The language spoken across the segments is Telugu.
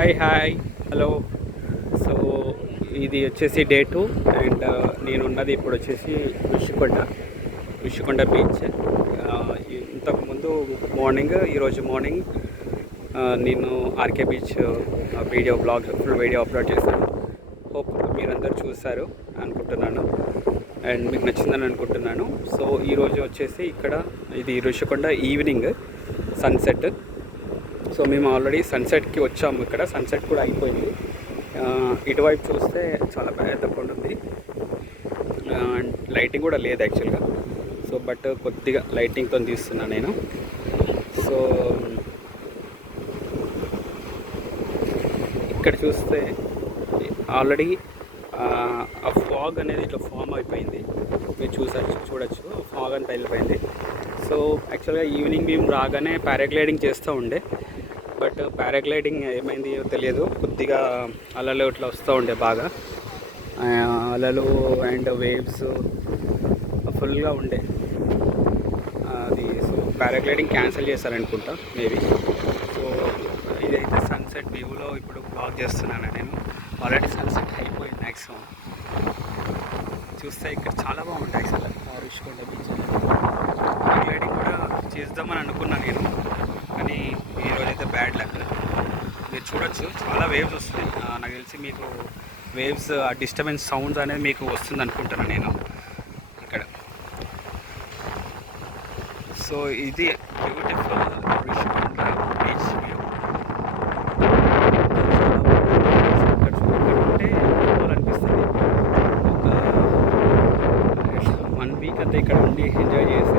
Hi hello. సో ఇది వచ్చేసి డే 2 అండ్ నేను ఉన్నది ఇప్పుడు వచ్చేసి ఋషికొండ బీచ్. ఇంతకుముందు ఈరోజు మార్నింగ్ నేను RK beach full video upload చేశాను. హోప్ మీరందరూ చూశారు అనుకుంటున్నాను అండ్ మీకు నచ్చిందని అనుకుంటున్నాను. సో ఈరోజు వచ్చేసి ఇది ఋషికొండ ఈవినింగ్ సన్సెట్. సో మేము ఆల్రెడీ సన్సెట్కి వచ్చాము. ఇక్కడ సన్సెట్ కూడా అయిపోయింది. ఇటువైపు చూస్తే చాలా పెద్ద కొండ ఉంది. లైటింగ్ కూడా లేదు యాక్చువల్గా. సో బట్ కొద్దిగా లైటింగ్తో తీస్తున్నాను నేను. సో ఇక్కడ చూస్తే ఆల్రెడీ ఆ ఫాగ్ అనేది ఇట్లా ఫామ్ అయిపోయింది. మీరు చూడొచ్చు ఫాగ్ అంతా వెళ్ళిపోయింది. సో యాక్చువల్గా ఈవినింగ్ మేము రాగానే పారాగ్లైడింగ్ చేస్తూ ఉండే, బట్ పారాగ్లైడింగ్ ఏమైంది తెలియదు. కొద్దిగా అలలు ఇట్లా వస్తూ ఉండే, బాగా అలలు అండ్ వేవ్స్ ఫుల్గా ఉండే అది. సో పారాగ్లైడింగ్ క్యాన్సిల్ చేశారనుకుంటా మేబీ. సో ఇదైతే సన్సెట్ వ్యూలో ఇప్పుడు బ్లాగ్ చేస్తున్నాను నేను. ఆల్రెడీ సన్సెట్ అయిపోయింది మ్యాక్సిమం. చూస్తే ఇక్కడ చాలా బాగుంటుంది యాక్చువల్గా ఋషికొండ బీచ్. పారాగ్లైడింగ్ కూడా చేద్దామని అనుకున్నాను నేను, కానీ ఈరోజైతే బ్యాడ్ లక్. మీరు చూడొచ్చు చాలా వేవ్స్ వస్తున్నాయి. నాకు తెలిసి మీకు వేవ్స్ ఆ డిస్టర్బెన్స్ సౌండ్స్ అనేది మీకు వస్తుంది అనుకుంటున్నాను నేను ఇక్కడ. సో ఇది బ్యూటిఫుల్ ఋషికొండ బీచ్ వ్యూ. ఇక్కడ అనిపిస్తుంది ఒక 1 వీక్ అంతా ఇక్కడ ఉండి ఎంజాయ్ చేసి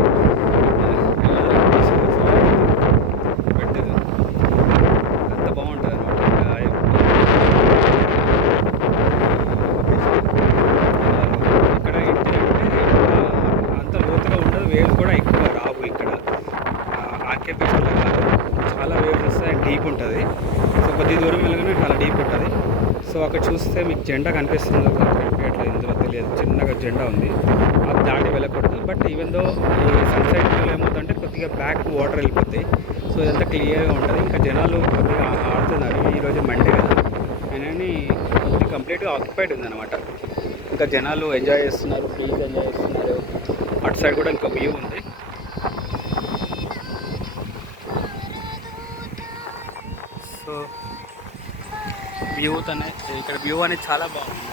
అంత బాగుంటుంది అనమాట. ఇక్కడ ఏంటంటే అంత లోతుగా ఉండదు, వేవ్స్ కూడా ఎక్కువ రావు ఇక్కడ. ఆర్కే బీచ్లో కాదు, చాలా వేవ్స్ వస్తాయి, డీప్ ఉంటుంది. సో కొద్ది దూరం వెళ్ళగానే చాలా డీప్ ఉంటుంది. సో అక్కడ చూస్తే మీకు జెండా కనిపిస్తుంది, కనిపించట్లేదు ఇందులో తెలియదు. చిన్నగా జెండా ఉంది, అది దాటి వెళ్ళకూడదు. బట్ ఈవెన్ దో ఈ సన్సెట్లో ఏమవుతుందంటే కొద్దిగా బ్యాక్ వాటర్ వెళ్ళిపోతాయి. సో ఇదంతా క్లియర్గా ఉంటుంది. ఇంకా జనాలు కొద్దిగా ఆడుతున్నారు. ఈరోజు మండే కదా అని కొద్దిగా కంప్లీట్గా ఆక్యుపైడ్ ఉందన్నమాట. ఇంకా జనాలు ఎంజాయ్ చేస్తున్నారు, ప్లీజ్ ఎంజాయ్ చేస్తున్నారు. అటు సైడ్ కూడా ఇంకా వ్యూ ఉంది. సో ఇక్కడ వ్యూ అనేది చాలా బాగుంది.